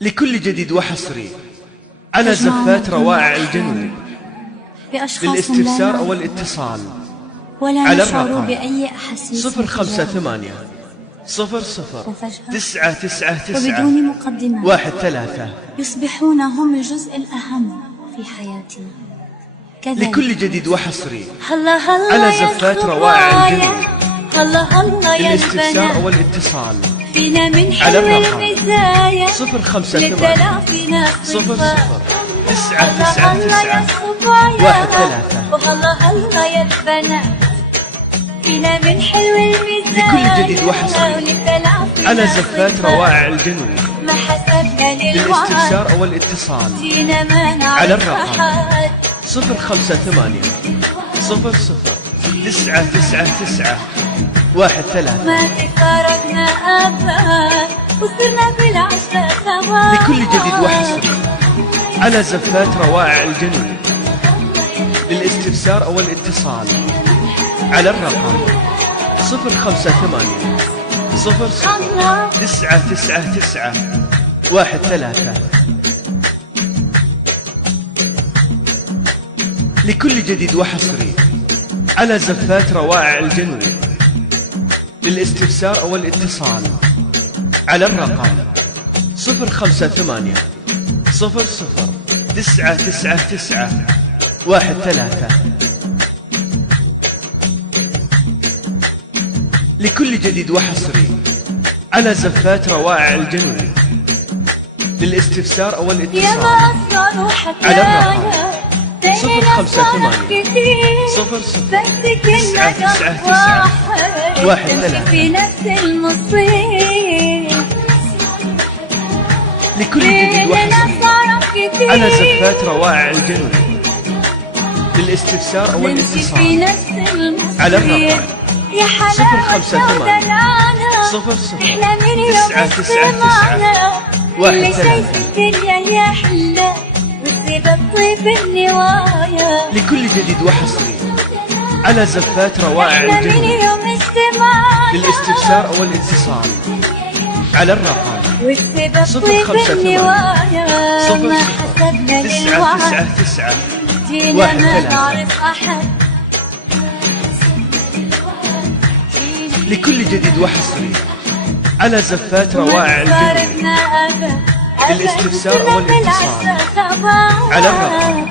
لكل جديد وحصري على زفات روائع الجنوب للاستفسار أو الاتصال ولا على نشعر الرقم بأي أحاسيس 058 00 999 وبدون مقدمات 13 يصبحون هم الجزء الأهم في حياتنا. كذلك لكل جديد وحصري هلا هلا على زفات روائع الجنوب هلا هلا يا للاستفسار أو البنات الاتصال فينا من على حلو الرقم المزايا 058 للتلافينا 00 هلا يا 999 الصبايا 13 وهلا هلا يا البنات فينا من حلو المزايا لكل جديد وحصري وللتلافينا على زفات روائع الجنوب ما حسبنا للوعد للاستفسار أو الاتصال جينا ما على نعرف الرقم أحد 058 00 999 13 ما تفارقنا أبد وصرنا بالعشرة سوا لكل جديد وحصري على زفات روائع الجنوب للاستفسار أو الاتصال على الرقم 058 00 999 13 لكل جديد وحصري على زفات روائع الجنوب للاستفسار أو الاتصال على الرقم 058 00 999 13 لكل جديد وحصري على زفات روائع الجنوب للاستفسار أو يا الاتصال ما أسرار على الرقم وحكايا 058 00 999 13 في نفس المصير لكل جديد وحصري على زفات روائع الجنوب للاستفسار أو الاتصال على الرقم يا حلاوة 058 00 999 اللي شايف 13 الدنيا يا حلا وسيب الطيب النوايا لكل جديد وحصري على زفات روائع احنا من الجنوب يوم اجتماعنا للاستفسار أو الاتصال على الرقم وسيب الطيب 058 النوايا 00 ما حسبنا للوعد 999 جينا ما 13 نعرف أحد لكل جديد وحصري على زفات روائع الجنوب للاستفسار أو الاتصال على الرقم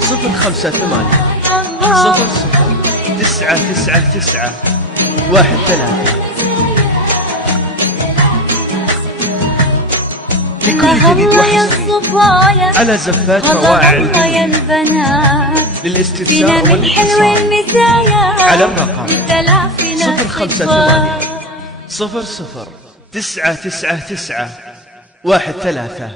058 00 999 13 لكل جديد وحصري على زفات روائع الجنوب للاستفسار أو الاتصال على الرقم 058 00 999 13